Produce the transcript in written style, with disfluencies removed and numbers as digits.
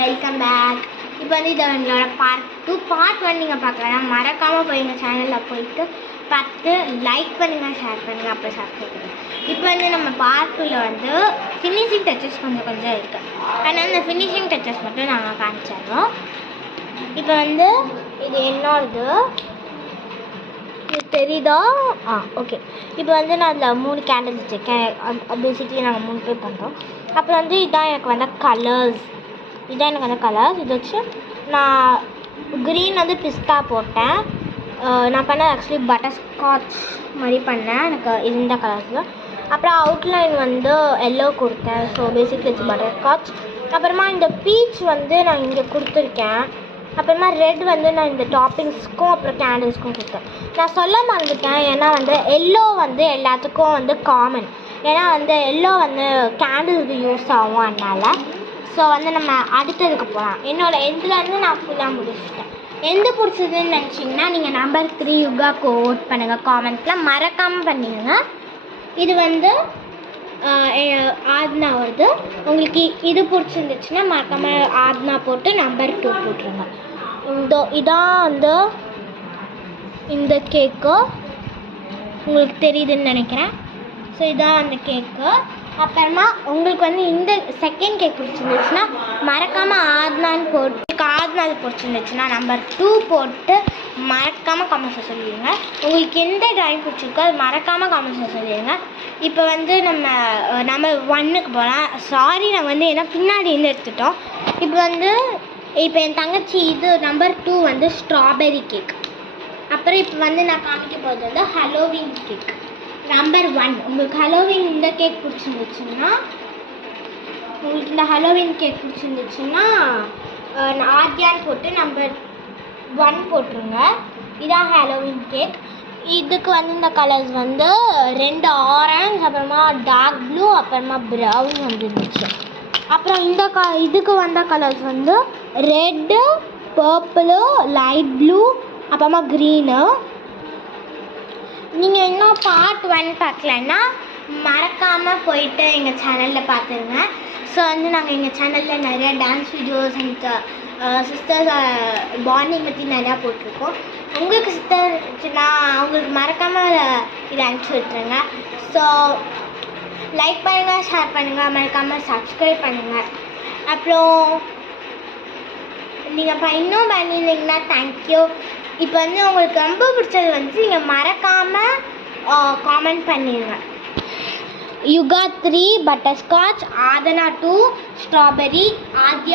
Welcome back. இப்போ வந்து இதை எங்களோட பார்ட் 2 பார்ட் 1 நீங்கள் பார்க்கலாம். மறக்காமல் போய் எங்கள் சேனலில் போயிட்டு பார்த்து லைக் பண்ணுங்கள், ஷேர் பண்ணுங்கள், அப்புறம் சப்ஸ்கிரைப் பண்ணுங்கள். இப்போ வந்து நம்ம பார்ட் 2ல் வந்து ஃபினிஷிங் டச்சஸ் கொஞ்சம் இருக்குது. ஆனால் அந்த ஃபினிஷிங் டச்சஸ் மட்டும் நாங்கள் காமிச்சிடுறோம். இப்போ வந்து இது என்னோடது தெரியுதா? ஓகே. இப்போ வந்து நான் அதில் 3 கேண்டில்ஸ் வச்சுருக்கேன். பேசிக்கலி நாங்கள் 3 பேர் பண்ணுறோம். அப்புறம் வந்து இதான் எனக்கு வந்த கலர்ஸ். இது வச்சு நான் க்ரீன் வந்து பிஸ்தா போட்டேன். நான் பண்ண ஆக்சுவலி பட்டர்ஸ்காட்ச் மாதிரி பண்ணேன். எனக்கு இந்த கலர்ஸில். அப்புறம் அவுட்லைன் வந்து எல்லோ கொடுத்தேன். ஸோ பேசிக்லி வச்சு பட்டர்ஸ்காட்ச். அப்புறமா இந்த பீச் வந்து நான் இங்கே கொடுத்துருக்கேன். அப்புறமா ரெட் வந்து நான் இந்த டாப்பிங்ஸ்க்கும் அப்புறம் கேண்டில்ஸ்க்கும் கொடுத்தேன். நான் சொல்ல மறந்துட்டேன், ஏன்னா வந்து எல்லோ வந்து எல்லாத்துக்கும் வந்து காமன். ஏன்னா வந்து எல்லோ வந்து கேண்டில்ஸுக்கு யூஸ் ஆகும். அதனால் ஸோ வந்து நம்ம அடுத்ததுக்கு போகலாம். இதில் வந்து நான் ஃபுல்லாக முடிச்சுட்டேன். எந்த பிடிச்சதுன்னு நினச்சிங்கன்னா நீங்கள் நம்பர் 3 யுகாக்கு ஓட் பண்ணுங்கள். காமெண்ட்டில் மறக்காமல் பண்ணிடுங்க. இது வந்து ஆத்னா வருது. உங்களுக்கு இது பிடிச்சிருந்துச்சுன்னா மறக்காமல் ஆத்னா போட்டு நம்பர் 2 போட்டுருங்க. இதான் வந்து இந்த கேக்கு உங்களுக்கு தெரியுதுன்னு நினைக்கிறேன். ஸோ இதான் அந்த கேக்கு. அப்புறமா உங்களுக்கு வந்து இந்த செகண்ட் கேக் பிடிச்சிருந்துச்சுன்னா மறக்காமல் ஆத்னான்னு போட்டு, ஆத்னாது பிடிச்சிருந்துச்சுன்னா நம்பர் 2 போட்டு மறக்காமல் கமெண்ட்ஸில் சொல்லிடுங்க. உங்களுக்கு எந்த ட்ராயிங் பிடிச்சிருக்கோ அது மறக்காமல் கமெண்ட்ஸில் சொல்லிடுங்க. இப்போ வந்து நம்ம 1க்கு போகலாம். சாரி, நாங்கள் வந்து ஏன்னா பின்னாடி இருந்து எடுத்துட்டோம். இப்போ என் தங்கச்சி இது நம்பர் 2 வந்து ஸ்ட்ராபெரி கேக். அப்புறம் இப்போ வந்து நான் காமிக்க போகிறது வந்து ஹலோவீன் கேக் நம்பர் 1. உங்களுக்கு ஹலோவீன் இந்த கேக் பிடிச்சிருந்துச்சுன்னா ஆத்யான்னு போட்டு நம்பர் 1 போட்டுருங்க. இதான் ஹலோவீன் கேக். இதுக்கு வந்து இந்த கலர்ஸ் வந்து 2 ஆரஞ்ச், அப்புறமா டார்க் ப்ளூ, அப்புறமா ப்ரௌன் வந்துருந்துச்சு. அப்புறம் இதுக்கு வந்த கலர்ஸ் வந்து ரெட்டு, பர்பிளு, லைட் ப்ளூ, அப்புறமா க்ரீனு. நீங்கள் இன்னும் பார்ட் 1 பார்க்கலன்னா மறக்காமல் போயிட்டு எங்கள் சேனலில் பார்த்துருங்க. ஸோ வந்து நாங்கள் எங்கள் சேனலில் நிறையா dance videos and sisters bonding பற்றி நிறையா போட்டிருக்கோம். உங்களுக்கு சிஸ்டர் இருந்துச்சுன்னா அவங்களுக்கு மறக்காமல் இதை அனுப்பிச்சி விட்டுருங்க. ஸோ லைக் பண்ணுங்கள், ஷேர் பண்ணுங்கள், மறக்காமல் சப்ஸ்கிரைப் பண்ணுங்கள். அப்புறம் நீங்கள் இன்னும் பண்ணியிருந்தீங்கன்னா தேங்க்யூ. இப்போ வந்து உங்களுக்கு ரொம்ப பிடிச்சது வந்து நீங்கள் மறக்காமல் காமெண்ட் பண்ணிடுங்க. யுகா 3 பட்டர்ஸ்காட்ச், ஆதனா 2 ஸ்ட்ராபெரி, ஆத்யா